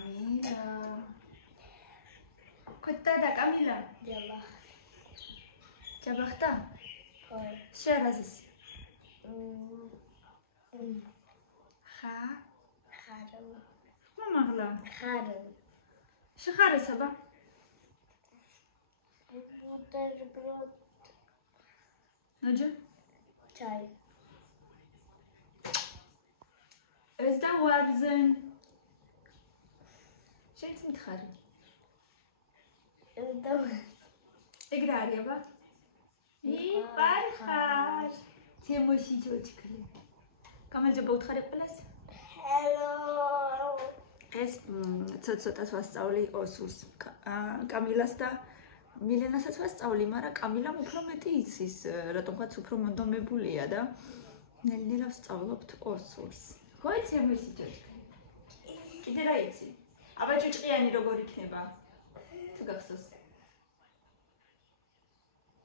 კამილა. კოტადა კამილა. ჯაბახტა? შერაზის. ხა? ხარო. მამაღლა. ხარო. შეხარესობა? Бутерброд. ნაჯა? Чай. ეს და ვარზენ. შენც მითხარი. Это ეგ რა არის აბა? იფარხარ. ცემოში ჯოჯკლი. გამარჯობა უთხარი ყველას? Hello. ეს ცოტ-ცოტას ვასწავლი ოსურს კამილას და მილენასაც ვასწავლი, მაგრამ კამილამ უფრო მეტი იცის, რატომღაც უფრო მონდომებულია და ნელ-ნელა ვსწავლობთ ოსურს. ხო იცი ამისი ჯოჯკლი? კიდე რა იცი? აბა ჭუჭყიანი როგორ იქნება? თუ გახსოვს?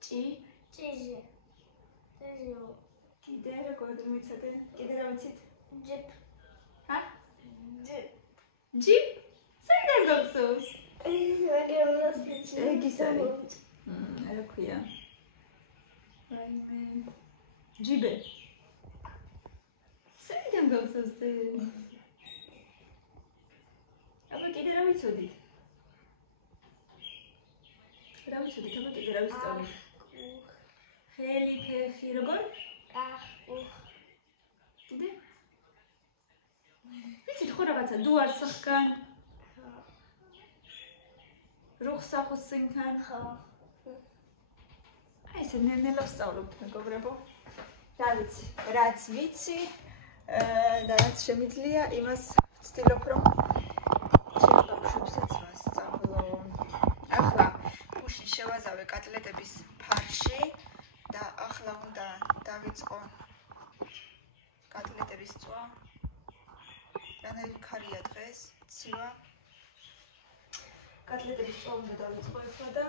ჭი? Чизи. Чизи. კიდე როგორ მიცადე? კიდე რა ვიცით? Джип. ჰა? Джип. ჯიპ? საერთოდ გახსოვს? ეგ ის არის. რა ქვია? რაიმე ჯიბე. საერთოდ გახსოვს? აბა კიდე რა ვიცოდით? რა ვიცოდით? აბა კიდე რა ვისწავლით? ხელი, ფეხი, როგორ? კიდე? ვიცით ხო რაღაცა დუარსახკან? რუხსახოსინკან? აი ესე ნელ-ნელა ვსწავლობთ მეგობრებო. რა ვიცი, რაც ვიცი და რაც შემიძლია, იმას ვცდილობ რომ ჩემ ბავშვებსაც ვასწავლო. ახლა გუშინ შევაზავე კატლეტების ფარში და ახლა უნდა დავიწყო კატლეტების წვა. რანაირი ქარია დღეს, ცივა. კატლეტების წვა უნდა დავიწყო ახლა და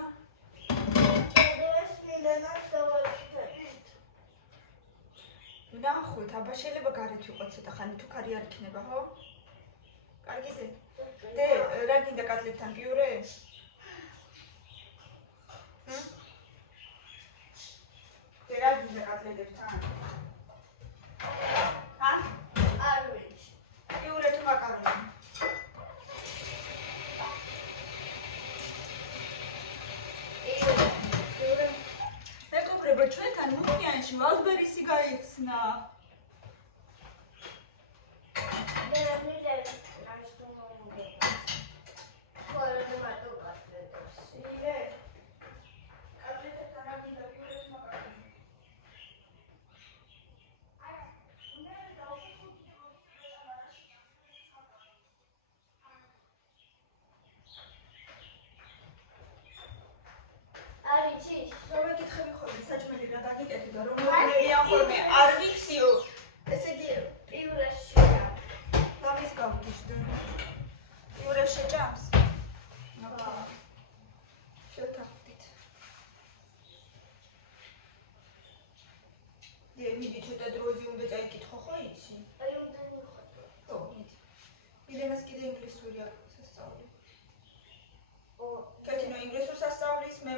ნახოთ, აბა შეიძლება გარეთ ვიყოთ ცოტა ხანი, თუ ქარი არ იქნება, ხო? კარგიზე? დე, რა გინდა კატლეტთან პიურე? დე, რა გინდა კატლეტებთან? ჰა? არ ვიცი. პიურე თუ მაკარონი? პიურე. მეგობრებო, ჩვენთან მუნიანში ვალდბერისი გაიხსნა.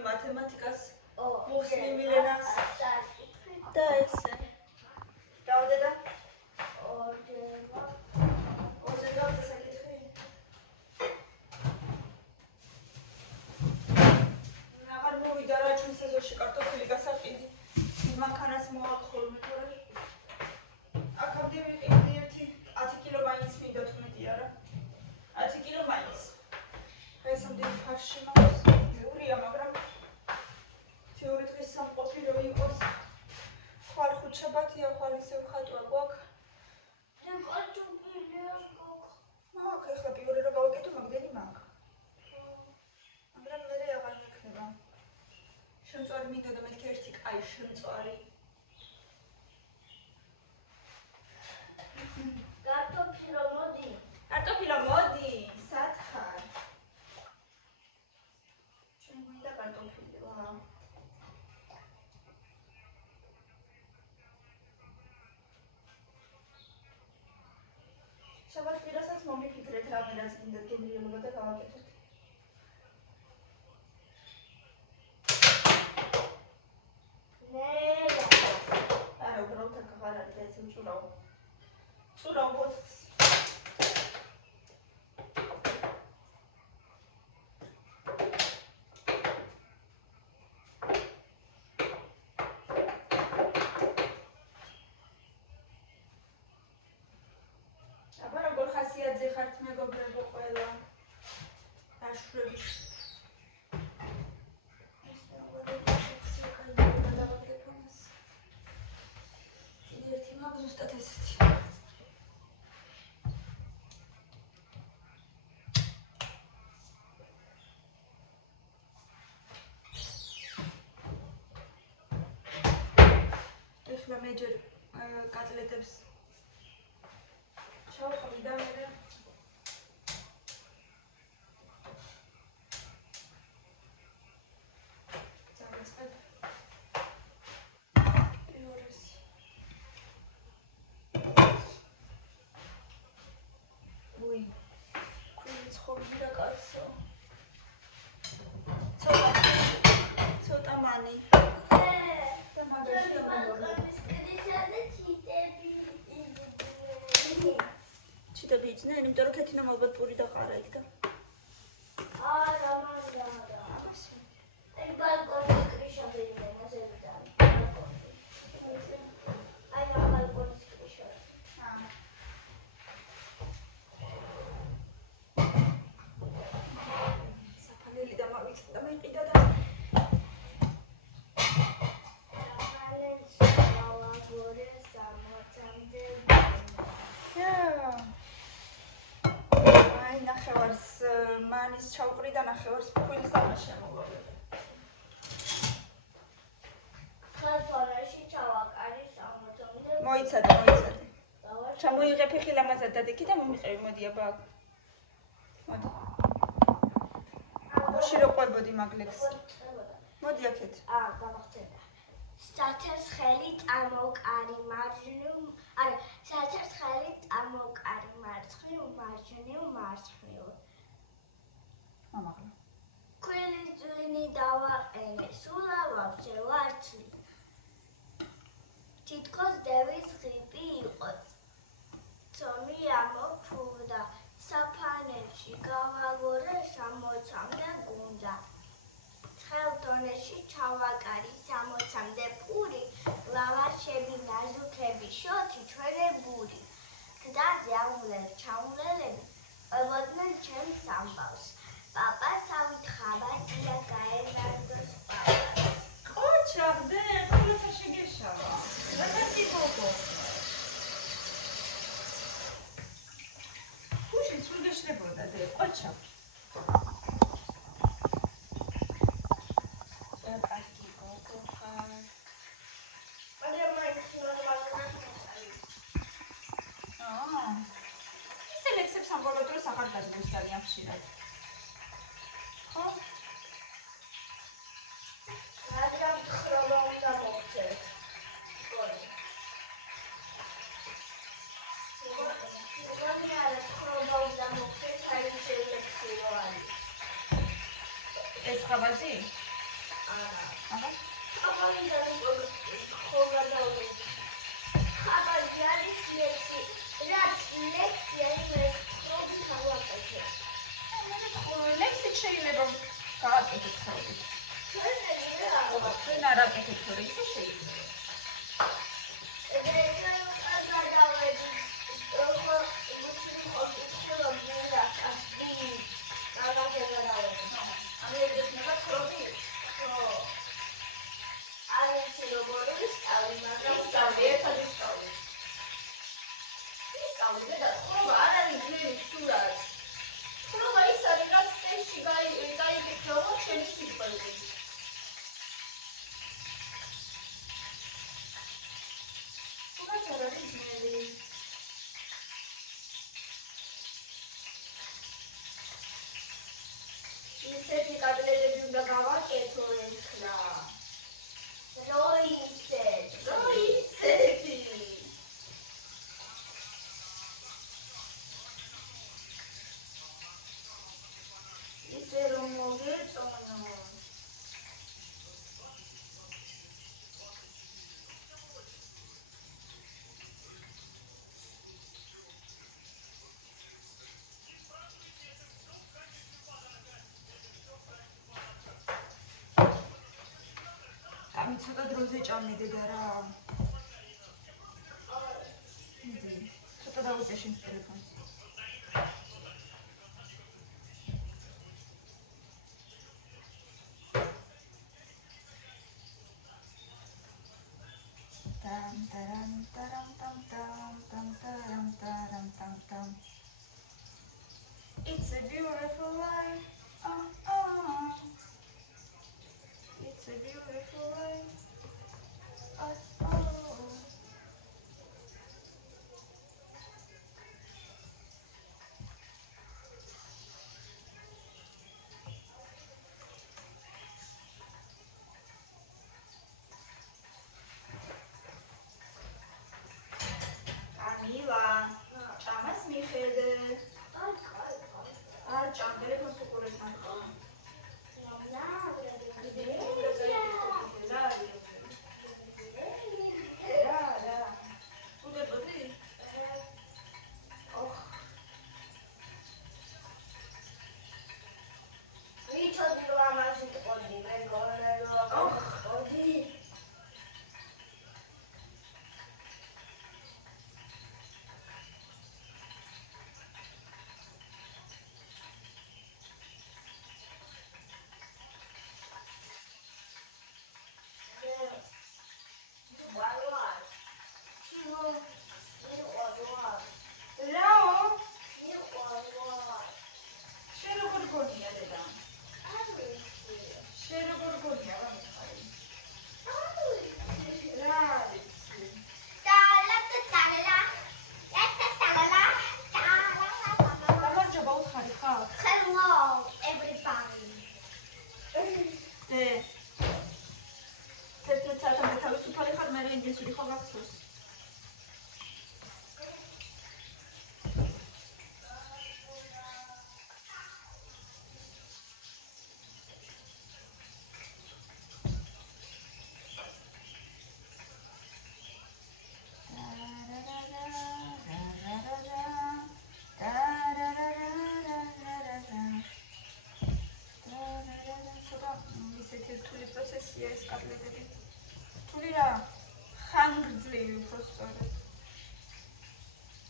მათემატიკას მოვსმი მილენას და ესე დავდედა აღარ მოვიდა რა ჩვენ სეზონში კარტოფილი გასაყიდი მანქანას მოაქვს ხოლმე თორე აქამდე ვიყიდი ერთი 10 კილო მაინც მინდა თქმედი არა 10 კილო მაინც ეს ამდენი ფარში მაქვს ურია მაგრამ თეორი დღეს სამყოფი რო იყოს ხვალ ხუთშაბათია ხვალ ისევ ხატვა გვაქვს და კარტოფილი არ გვაქვს მაგ ახლა პიურე რო გავაკეთო მაგდენი მაგ მაგრამ მე აღარ მექნება შემწვარი მინდა და მეთქი ერთი კაი შემწვარი კარტოფილო მოდი სათხარ ჩვენ გვინდა კარტოფილი ვა შაბათ კვირასაც მომიფიქრეთ რამე რაც გინდათ გემრიელობა და გავაკეთოთ. არა, უბრალოდ აქ აღარ არის და ესე უწურავ ბოთლს. აბა როგორ ხასიათზე ხართ მეგობრებო ყველა დაშვრებით. ზუსტად ესეთი. ეხლა მე ჯერ კატლეტებს ჩავყრი და მე წავიწყებ. იმიტომ რომ ქეთინამ ალბათ პური დაყარა იქ და არა მანდადა აი ბალკონის კრიშა ვიდე მასებიდან აი ბალკონის კრიშა საფანელი და მოვიწდა და მეყიდა და მანის ჩავყრი და ნახევარს ფქვილის დამაში ამოვავდა. ხალხში ჩავაკარი 60-მდე. მოიცადე. ჩამოიღე ფეხი ლამაზად დადიქი და მომიყევი, მოდი აბა აქ. მოდი. გუში რო ყვებოდი მაგლებს. მოდი აქეთ. გამახსენდა. საცერცხელი წამოკარი მარჯვნივ, არა, საცერცხელი წამოკარი მარცხნივ, მარცხნივ. მამაღლა. ქვილის ძვინი დავაყენე, სულა ვაფშე ვარცლი. თითქოს დევის ღიპი იყო. ცომი ამოფუვდა, საფანებში გავაგორე 60-მდე გუნდა. ხელდონეში ჩავაკარი 60-მდე პური, ლავაშები, ნაზუქები, შოთი, ჩვენებური. გზაზე ჩამულელები ყვებოდნენ ჩემს ამბავს. პაპასავით ხაბაძია გაენარდოს პაპას. ყოჩაღდე, ხოლოსა შეგეშავა. რატო გოგო? ხუში სულ გეშლებოდა დე, ყოჩა. კარგი გოგო ხარ. მაგრამ მაინც ნორმალურად ისე ლექსებს ამ ბოლო დროს აღარ დადგეს ძალიან ხშირად. ხო? მაგრამ ხრობა უნდა მოგწევთ. სკოლაში. მაგრამ ხრობა უნდა მოგწევთ, აი ლექსი რო არის. ეს ხაბაზი? არა. აღა? ხაბაზი ხობა დავუძე. ხაბაზი არის ლექსი. რაც ლექსია იმას ხრობი ხავაკეთე. ლექსი შეიძლება გააკეთოთ ხალხით. ჩვენ არ აკეთებთ თორე ისე შეიძლება. ცოტა დროზე ჭამნიდე და რა. ცოტა დავუწე შენს ტელეფონს. It's a beautiful life. It's a beautiful life. Camila, chamas mi fede. Arçam, telefon sokuretman.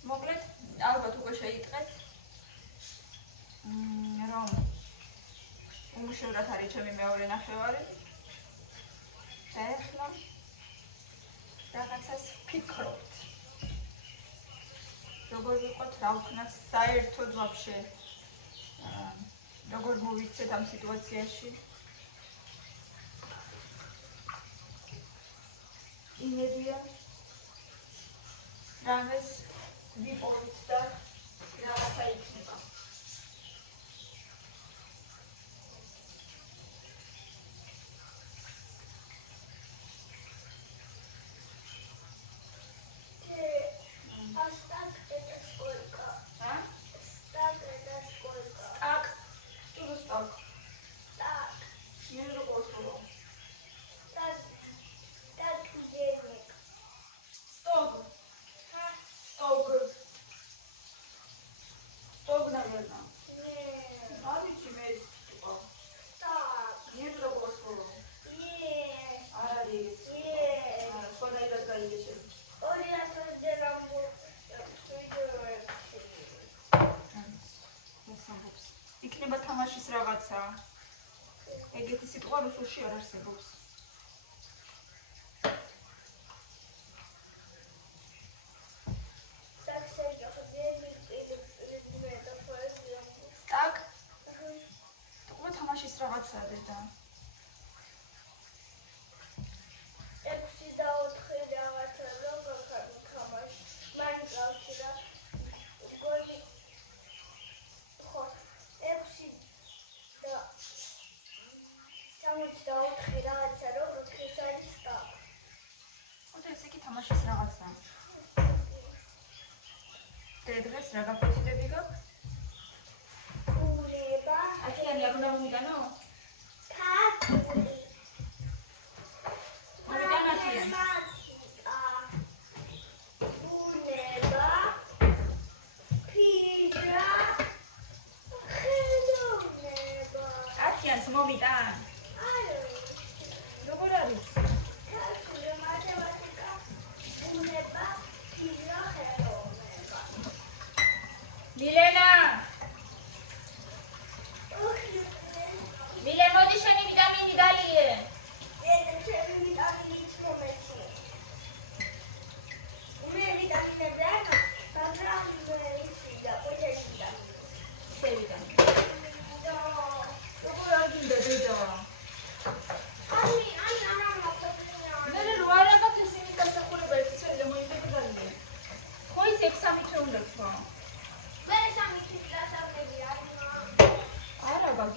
მოკლედ, ალბათ უკვე შეიტყეთ. რომ უმუშევრად არის ჩემი მეორე ნახევარი. და ახლა რაღაცას ფიქრობთ. როგორ ვიყოთ, რა ვქნათ საერთოდ ვაფშე. როგორ მოვიქცეთ ამ სიტუაციაში. იმედია რამეს ვიპოვეთ და რაღაცა იქნება. იქნება თამაშის რაღაცა. ეგეთი სიტყვა რუსულში არ არსებობს. Так. თქო თამაშის რაღაცაა დედა. 6 და 4 რაღაცა როგორ თამაში. მან გავში და გოლი ხო 6 და 64 რაღაცა როგორ ქესალის და. უთე ეს იგი თამაშის რაღაცაა. დღეს რა გაფიცილები გაქვს? ურება. ათიანი არ უნდა მომიდანო? ქართული. მომიდან ათიანი. ურება. ფიჟა. ხელოვნება. ათიანს მომიდან? არა. როგორ არის? მილენა მილე მოდი შენი ვიტამინი გალიე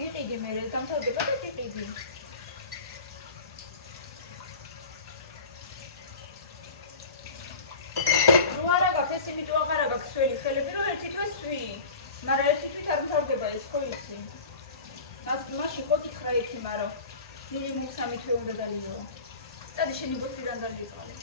გიყიდი მე დამთავრდება და გიყიდი რო არა გაქვს იმიტომ აღარა გაქვს ველი ხელები რომ ერთი თვე სვი მაგრამ ერთი თვით არ მთავრდება ეს ხო იცი მაშინ ხო თხრა იცი მაგრამ მინიმუმ 3 თვე უნდა დაიწყო წადი შენი ბოთლიდან დაიწყალე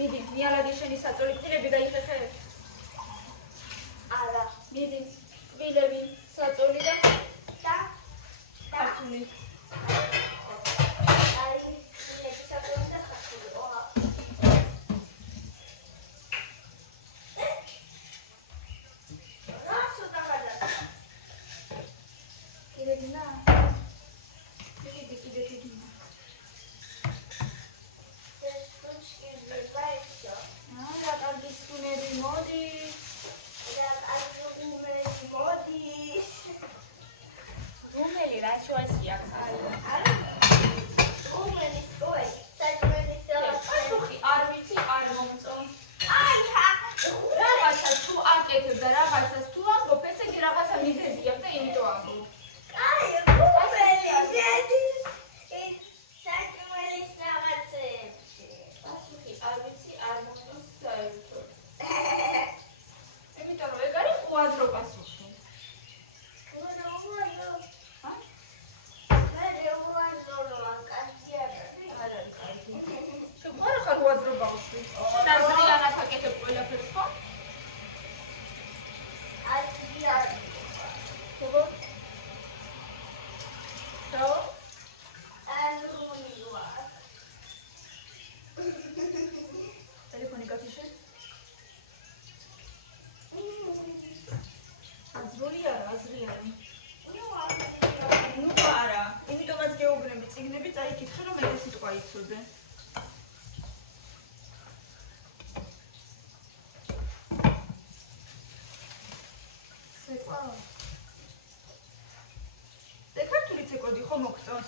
მიდი, მიალადი შენი საწოლი კბილები გაიხეხე. არა. მიდი, კბილები, საწოლი და ქართული. აი, კბილები, საწოლი და ქართული. ოღა. რა სუდა გადა? კბილები ნა. კიდე.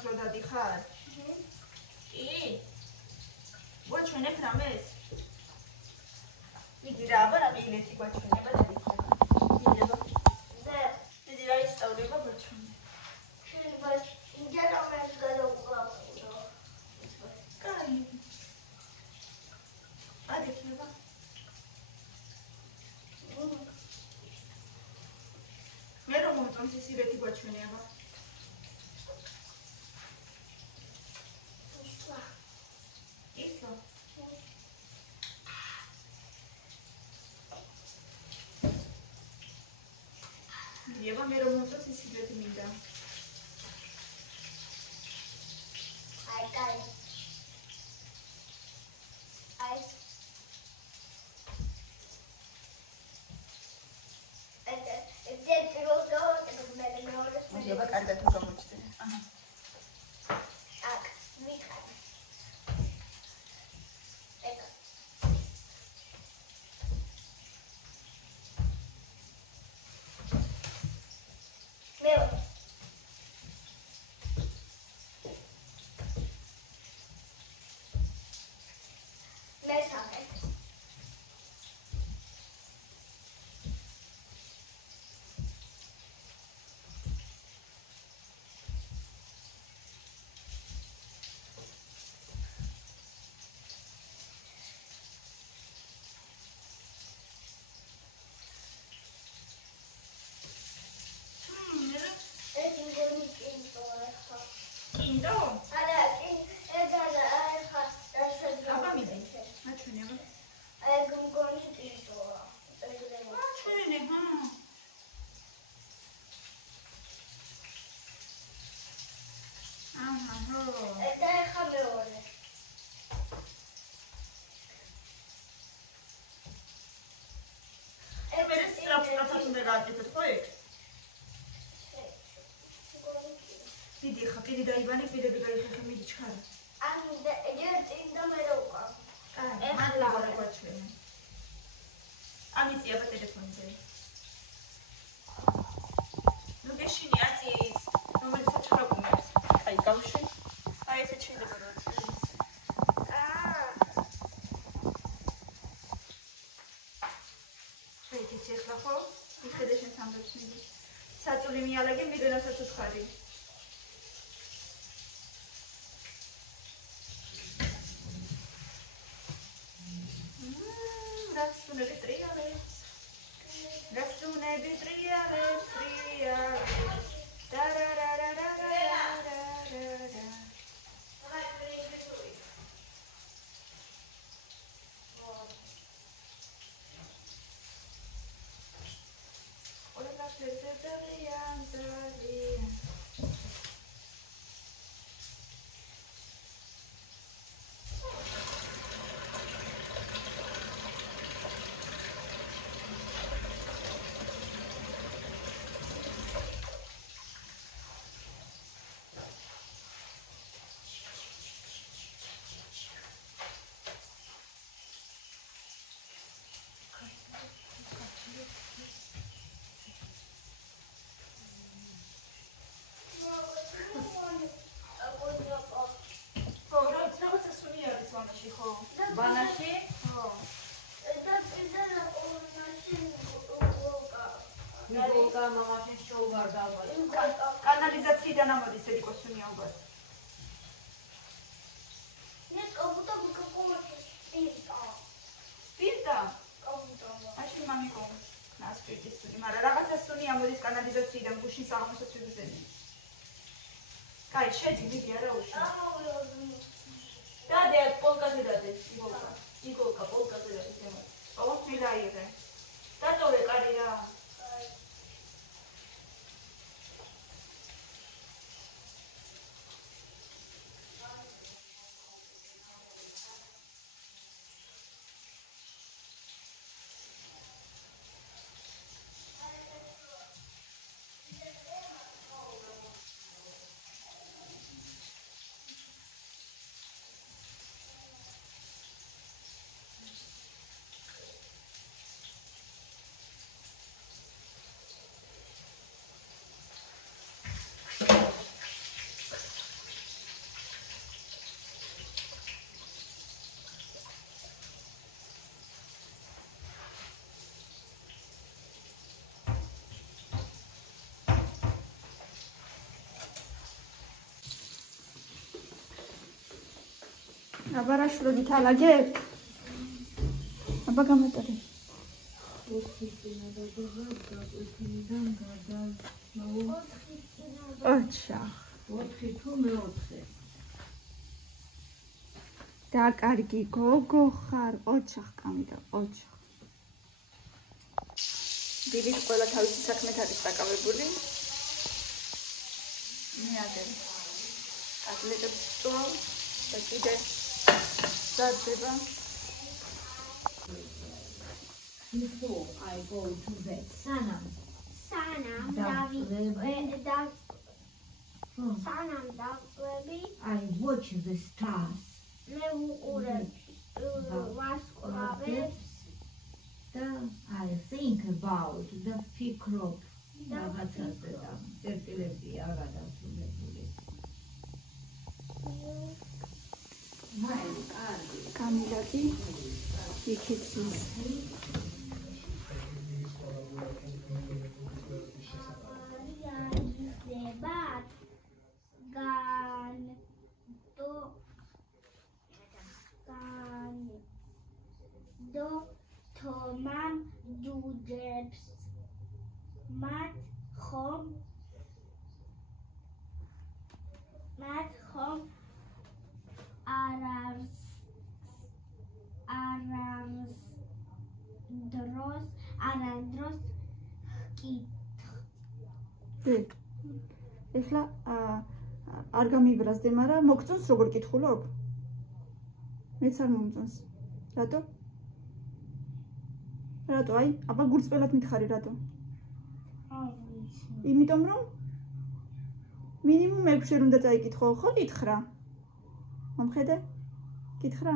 რომ დადიხარ? კი. გვაჩვენებ რამეს? მიდი რა, აბა რა მილეთი გვაჩვენება დადიხარ. მილება. და მიდი რა ისწავლება გვაჩვენე. შეიძლება ინჯერ ამას გადავუყავო. კაი. ადიქნება. მე რომ მომწონს ისირეთი გვაჩვენება. Lleva mero mucho si sirve tu minda. Ai, cai. Ai. Lleva carga tu mucho. Ajá. Ak, mi cara. Eka. Დიდი ხა, პირი დაიბანე, პირები გაიხეხე, მიდი ჩქარა. და მე რო ვყავ. მან ლაბორატორია გვაჩვენა. ამიწია ტელეფონზე. ნუ გეშინი აწის, რომელიც ჩხრაკუნებს. აი, გავში. აი, ესე შეიძლება რა არის. შეიძლება ეხლა ხო? იხედე შენ სამბებს მიდი. საწული მიალაგე, მიდენასაც უცხარი. Rasunebe triales, da da da da da da da da. Hola la tercera alianza. Banashi? Oh. Volga mamașin show varda. Canalizația n-am văzut să dicosumia o băt. Spirta? Aș fi mami cum. N-a spirti stuni. Mara, ragazza stuni am văzut canalizația de-am bușin să am să fiu zeni. Cai, ședi, vidi, era ușa. Da, de polca de date, Igolca, polca de date. O filaire. Tatăle care era... აბარაშვილები თალაგებ? აბა გამეტარი. ოჩახ. 4 თუ მე-4. და კარგი გოგო ხარ, ოჩახ გამიდა, ოჩახ. დილით ყველა თავისი საქმეთ არის დაკავებული. მე აგერ. ატლეტებს წვავ და კიდე Zadeba. Before I go to bed, Sanam, I watch the stars. I think about the peacock რაღაცაზე და წერტილებია გადასულებული. მაინც კარგი. გამილაკი იქიცის. Do Toman Dudebs Mat Hom Arars Arandros Kit. ეხლა არ გამიბრაზდე, მაგრამ მოგწონს როგორ კითხულობ? მეც არ მომწონს. რატო? რატო? აი, აბა გულწრფელად მითხარი, რატო? იმიტომ რომ მინიმუმ 6 უნდა წაიკითხო, ხო კითხრა? მომხედე? კითხრა?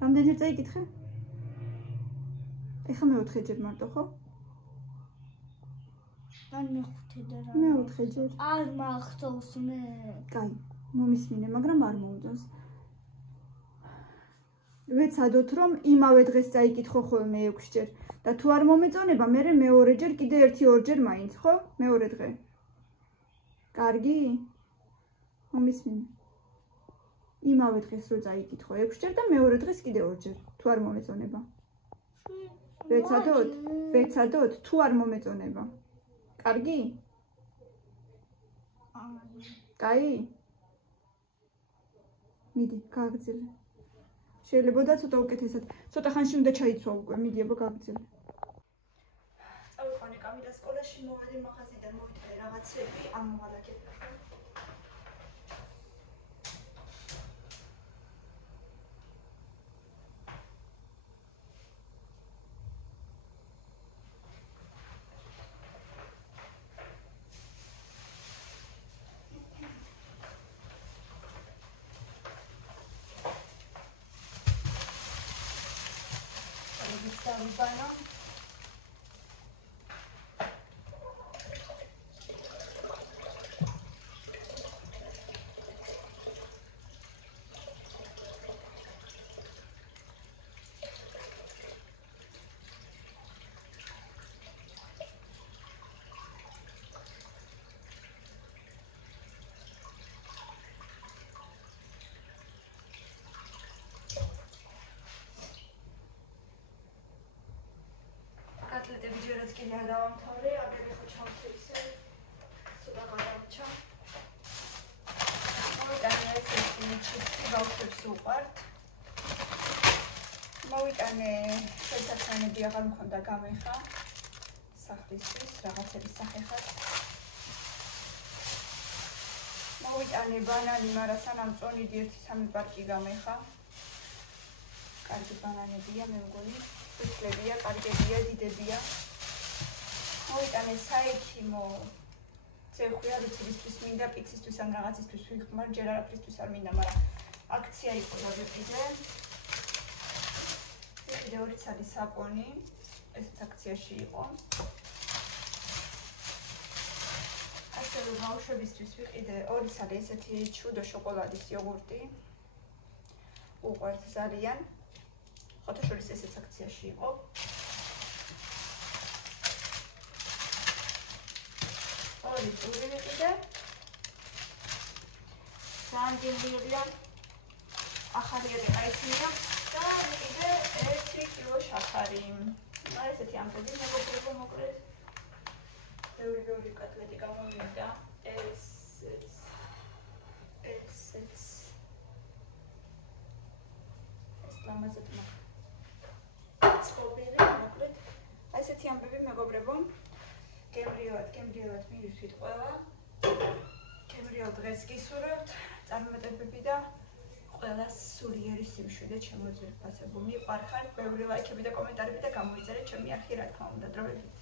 რამდენჯერ წაიკითხე? ეხლა მე-4 ჯერ მარტო, ხო? არ მეხუთე და რა. მე-4 ჯერ. არ მახსოვს მე. კაი, მომისმინე, მაგრამ არ მომწონს. ვეცადოთ, რომ იმავე დღეს წაიკითხო ხოლმე 6 ჯერ და თუ არ მომეწონება, მე მეორე ჯერ კიდე 1-2 ჯერ მაინც, ხო? მეორე დღე. კარგი? მომისმინე. იმავე დღეს რო წაიკითხო 6 ჯერ და მეორე დღეს კიდე 2 ჯერ, თუ არ მომეწონება. ვეცადოთ, თუ არ მომეწონება. კარგი? კაი? მიდი, გააგრძელე. შეიძლება ცოტა უკეთესად. ცოტა ხანში უნდა ჩაიცვა უკვე. მიდი, აბა გააგრძელე. წავიყვანე კამილას სკოლაში, მოვედი მაღაზიიდან, მოვიტყე რაღაცები, ამოვალაგებ. Davibana. კატლეტები ჯერაც კიდე არ დავამთავრე, აგერ ხო ჩავთე ისე ცოტა გადავჭა. მოვიტანე ეს ჩიპსი, ბავშვებს უყვართ. მოვიტანე შეთანხმებები აღარ მქონდა გამეხა სახლისთვის, რაღაცების სახეხად. მოვიტანე ბანანი, მაგრამ სანამ წონიდი 1-3 პარკი გამეხა. კარგი ბანანებია, მე მგონი. Uflebia, კარგებია, დიდებია. მოვიტანე საექიმო ცეხვი, არ ვიცი რისთვის მინდა, პიცისთვის ან რაღაცისთვის ვიხმარ, ჯერ არაფრისთვის არ მინდა, მაგრამ აქცია იყო და კიდე. კიდე 2 ცალი საპონი, ესეც აქციაში იყო. ასევე ბავშვებისთვის ვიყიდე 2 ცალი ესეთი ჩუდო შოკოლადის იოგურტი. უყვართ ძალიან. ხოთაშორის ესეც აქციაში იყო. ორი წური ვიყიდე. სანჯელია ახალი აიცინია და ვიყიდე 1 კილო შაქარი. ესეთი ამბები მეგობრებო მოკლედ. ბევრი კატლეტი გამომივიდა. ესეც ლამაზად მაქვს. ესეთი ამბები მეგობრებო, გემრიელად მივისვით ყველა. გემრიელ დღეს გისურვებთ, წარმატებები და ყველას სულიერი სიმშვიდე ჩემო ძვირფასებო. მიყვარხართ, ბევრი ლაიქები და კომენტარები და გამოიწერეთ ჩემი არხი, რა თქმა უნდა, დროებით.